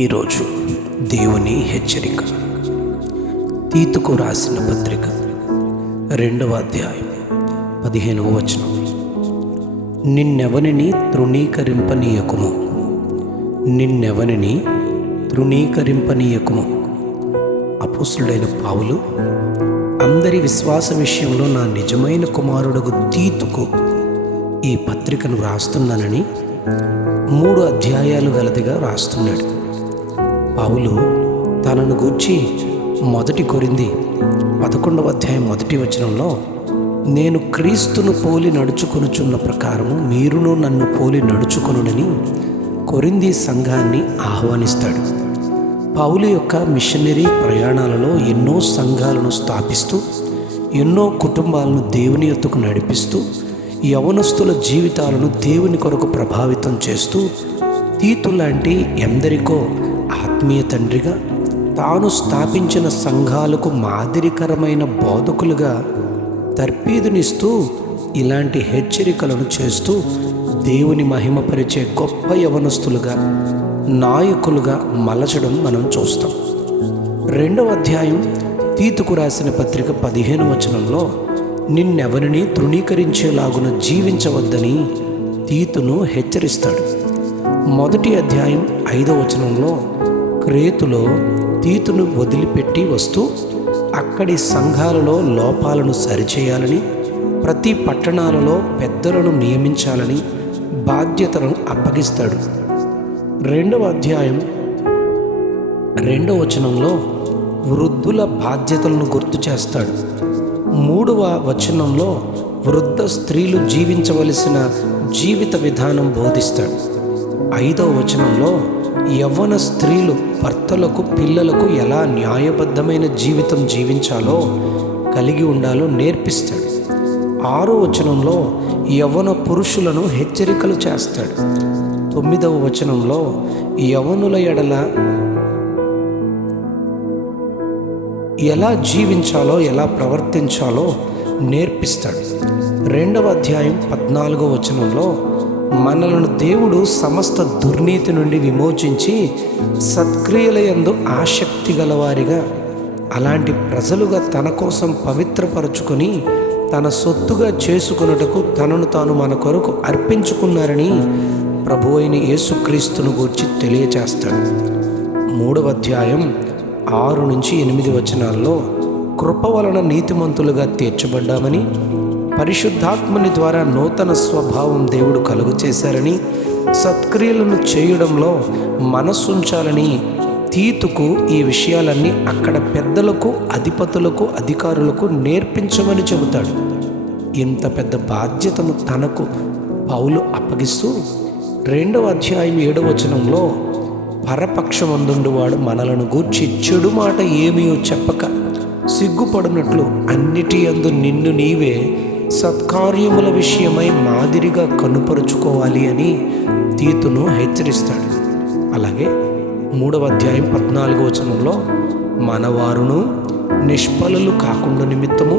ఈరోజు దేవుని హెచ్చరిక. తీతుకు రాసిన పత్రిక 2వ అధ్యాయం 15వ వచనం. నిన్నెవనిని తృణీకరింపనీయకుము, నిన్నెవనిని తృణీకరింపనీయకుము. అపోస్తలుడైన పౌలు అందరి విశ్వాస విషయంలో నా నిజమైన కుమారుడగు తీతుకు ఈ పత్రికను వ్రాస్తున్నానని 3 అధ్యాయాలు గలదిగా రాస్తున్నాడు. పౌలు తనను గూర్చి 1 కొరింథీ 11వ అధ్యాయం 1వ వచనంలో, నేను క్రీస్తును పోలి నడుచుకొనుచున్న ప్రకారము మీరును నన్ను పోలి నడుచుకొనుడని కొరింథీ సంఘాన్ని ఆహ్వానిస్తాడు. పౌలు యొక్క మిషనరీ ప్రయాణాలలో ఎన్నో సంఘాలను స్థాపిస్తూ, ఎన్నో కుటుంబాలను దేవుని యొద్దకు నడిపిస్తూ, యవనస్తుల జీవితాలను దేవుని కొరకు ప్రభావితం చేస్తూ, తీతు లాంటి ఎందరికో ఆత్మీయ తండ్రిగా, తాను స్థాపించిన సంఘాలకు మాదిరికరమైన బోధకులుగా తర్పీదునిస్తూ, ఇలాంటి హెచ్చరికలను చేస్తూ దేవుని మహిమపరిచే గొప్ప యవనస్తులుగా, నాయకులుగా మలచడం మనం చూస్తాం. 2వ అధ్యాయం తీతుకు రాసిన పత్రిక 15వ వచనంలో, నిన్నెవరిని తృణీకరించేలాగున జీవించవద్దని తీతును హెచ్చరిస్తాడు. 1వ అధ్యాయం 5వ వచనంలో, క్రేతులో తీతును వదిలిపెట్టి వస్తూ అక్కడి సంఘాలలో లోపాలను సరిచేయాలని, ప్రతి పట్టణాలలో పెద్దలను నియమించాలని బాధ్యతను అప్పగిస్తాడు. 2వ అధ్యాయం 2వ వచనంలో వృద్ధుల బాధ్యతలను గుర్తు చేస్తాడు. 3వ వచనంలో వృద్ధ స్త్రీలు జీవించవలసిన జీవిత విధానం బోధిస్తాడు. 5వ వచనంలో యవ్వన స్త్రీలు భర్తలకు, పిల్లలకు ఎలా న్యాయబద్ధమైన జీవితం జీవించాలో, కలిగి ఉండాలో నేర్పిస్తాడు. 6వ వచనంలో యవ్వన పురుషులను హెచ్చరికలు చేస్తాడు. 9వ వచనంలో యవ్వనుల ఎడల ఎలా జీవించాలో, ఎలా ప్రవర్తించాలో నేర్పిస్తాడు. 2వ అధ్యాయం 14వ వచనంలో, మనలను దేవుడు సమస్త దుర్నీతి నుండి విమోచించి సత్క్రియల యందు ఆసక్తి గలవారిగా, అలాంటి ప్రజలుగా తన కోసం పవిత్రపరచుకొని తన సొత్తుగా చేసుకొనుటకు తనను తాను మన కొరకు అర్పించుకున్నారని ప్రభువైన యేసుక్రీస్తును గూర్చి తెలియచేస్తాడు. 3వ అధ్యాయం 6 నుంచి 8 వచనాల్లో, కృప వలన నీతిమంతులుగా తీర్చబడ్డామని, పరిశుద్ధాత్మని ద్వారా నూతన స్వభావం దేవుడు కలుగు చేశారని, సత్క్రియలను చేయడంలో మనస్సుంచాలని తీతుకు ఈ విషయాలన్నీ అక్కడ పెద్దలకు, అధిపతులకు, అధికారులకు నేర్పించమని చెబుతాడు. ఇంత పెద్ద బాధ్యతను తనకు పౌలు అప్పగిస్తూ 2వ అధ్యాయం 7వ వచనంలో, పరపక్షమందుండువాడు మనలను గూర్చి చెడు మాట ఏమీ చెప్పక సిగ్గుపడినట్లు అన్నిటి యందు నిన్ను నీవే సత్కార్యముల విషయమై మాదిరిగా కనుపరుచుకోవాలి అని తీతును హెచ్చరిస్తాడు. అలాగే 3వ అధ్యాయం 14వ వచనంలో, మనవారును నిష్ఫలులు కాకుండా నిమిత్తము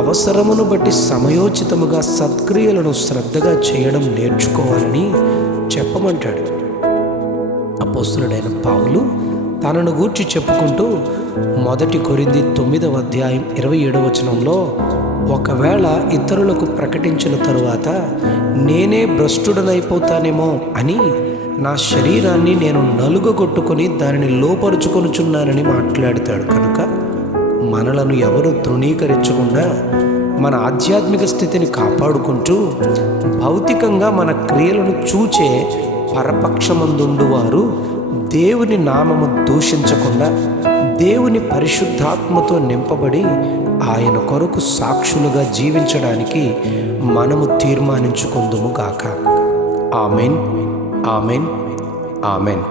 అవసరమును బట్టి సమయోచితముగా సత్క్రియలను శ్రద్ధగా చేయడం నేర్చుకోవాలని చెప్పమంటాడు. అపోస్తలుడైన పౌలు తనను గూర్చి చెప్పుకుంటూ 1 కొరింథీ 9వ అధ్యాయం 27వ వచనంలో, ఒకవేళ ఇతరులకు ప్రకటించిన తరువాత నేనే భ్రష్టుడనైపోతానేమో అని నా శరీరాన్ని నేను నలుగగొట్టుకొని దానిని లోపరుచుకొనుచున్నానని మాట్లాడతాడు. కనుక మనలను ఎవరు తృణీకరించకుండా మన ఆధ్యాత్మిక స్థితిని కాపాడుకుంటూ, భౌతికంగా మన క్రియలను చూచే పరపక్షమందుండు వారు దేవుని నామము దూషించకుండా, దేవుని పరిశుద్ధాత్మతో నింపబడి ఆయన కొరకు సాక్షులుగా జీవించడానికి మనము తీర్మానించుకుందుము గాక. Amen, amen, amen.